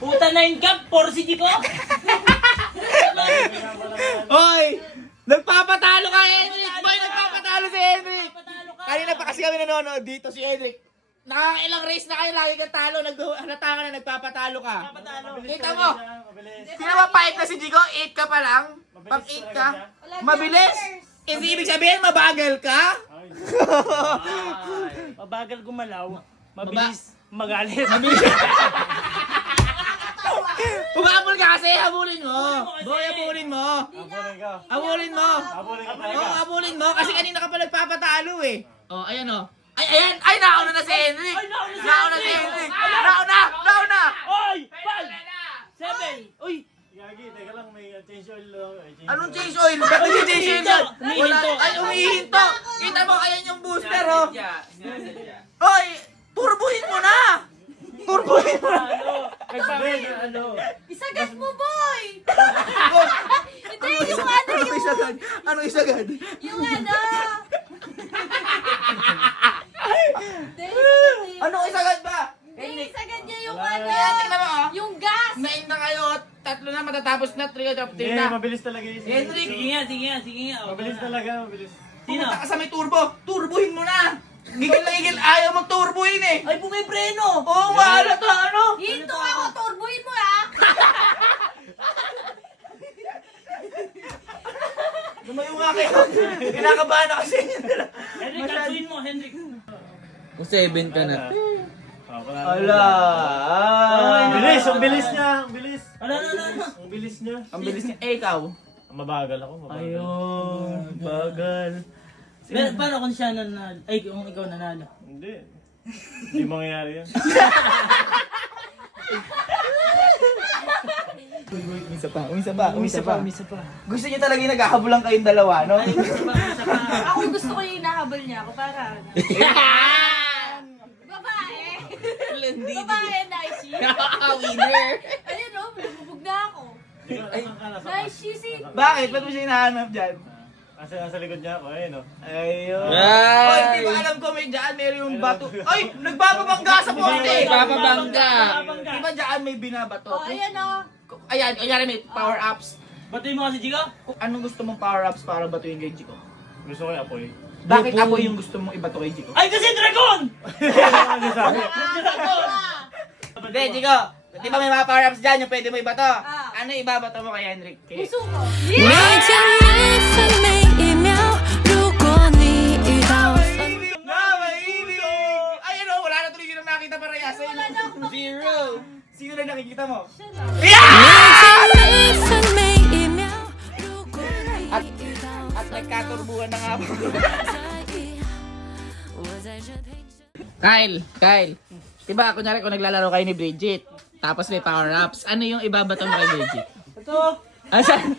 Puta 9 cup, 4 si Chico. Hoy! Nagpapatalo ka, Henrik! Boy, nagpapatalo si Henrik! Kanina pa kasi kami nanonood dito si Henrik. Nakakailang race na kayo, lagi kang talo. Halata ka na, nagpapatalo ka. Kita mo! Sino ba pahit na si Jigo? 8 ka pa lang? Pag 8 ka? Mabilis? Hindi ibig sabihin, mabagal ka? Mabagal gumalaw. Mabilis magalit. Umabol ka kasi, habulin mo. Boy, habulin mo. Habulin mo. Oo, habulin mo. Kasi kanina ka pa nagpapatalo eh. Oh, ayan oh. Ay, ayan! Ay, nauna na si Henrik! Nauna si Henrik! Nauna! Oy! 5! 7! Uy! Gagi, teka lang, may change oil. Anong change oil? Ba't nag-change oil? Wala. Ay, umihinto! Kita mo, ayan yung booster oh! Oy! Turbuhin mo na! Turbuhin mo na! Isagat mo, boy! Hindi, yung Anong isagad? Anong isagad? yung ano. Anong isagad ba? Hindi, isagad niya yung ano. Kaya tingnan mo oh! Yung gas. Nain na kayo, 3 na matatapos na, 3 na Hindi, na. mabilis talaga yun. Henrik! Sige nga. Mabilis talaga, mabilis. Sino? Pumunta ka sa may turbo! Turbuhin mo na! Gigil na gigil, ayaw mong turbuhin eh! Ay, bumay preno! Oo, mahala ka, ano? Hinto ako, turbuin mo ah. Lumayo nga kayo. Kinakabahan na kasi. Henrik, kalsuin mo, Henrik. Kung 7 ka na. Ala. Ang bilis, ang bilis niya, ang bilis. Ano? Ang bilis niya. Ang bilis niya. Eh, ikaw? Mabagal ako, mabagal. Ayun, bagal. Paano kung siya nanalo? Ay, kung ikaw nanalo? Hindi. Hindi mangyayari yan. Umisa pa. Gusto niya talaga yung naghahabulan kayong dalawa, no? Ay, isa pa. Ako gusto ko yung hinahabol niya ako para. Babae. Babae, nice you. Winner! Ayun o, lumubog na ako. Nice you, si. Bakit? Ba't mo siya hinahanap dyan? Kasi nasa likod niya ako, ayun o. Ayun. Ay! Oy, di ba alam ko may dyan, meron yung bato. Ay, nagbababangga sa poste! Nagbabangga. Di ba dyan may binabato? O, ayan o. Ayan, kunyari may power-ups. Batuin mo kasi, Chico? Anong gusto mong power-ups para batuin kay Jiko? Gusto ko yung apoy. Bakit ako yung gusto mong ibato kay Jiko? Ay, kasi dragon! Ano sabi? Hindi, Jiko. Di ba may mga power-ups dyan yung pwede mo ibato? Ah. Ano ibabato mo kay Henrik? Puso ko. 你将每分每一秒，如果你遇到分。 Na, maibig! Ayun o, wala na tuloy silang nakita para yasa. Wala na akong makita. Zero! Sino na nakikita mo? Siya na. 你将每分每一秒，如果你 At, 遇到 at nagkaturbuhan na nga po. 在意，我在这陪着。 Kyle. Diba, kunyari kung naglalaro kayo ni Bridget, tapos may power-ups, ano yung ibabato mo kay Bridget? Ito! Asan?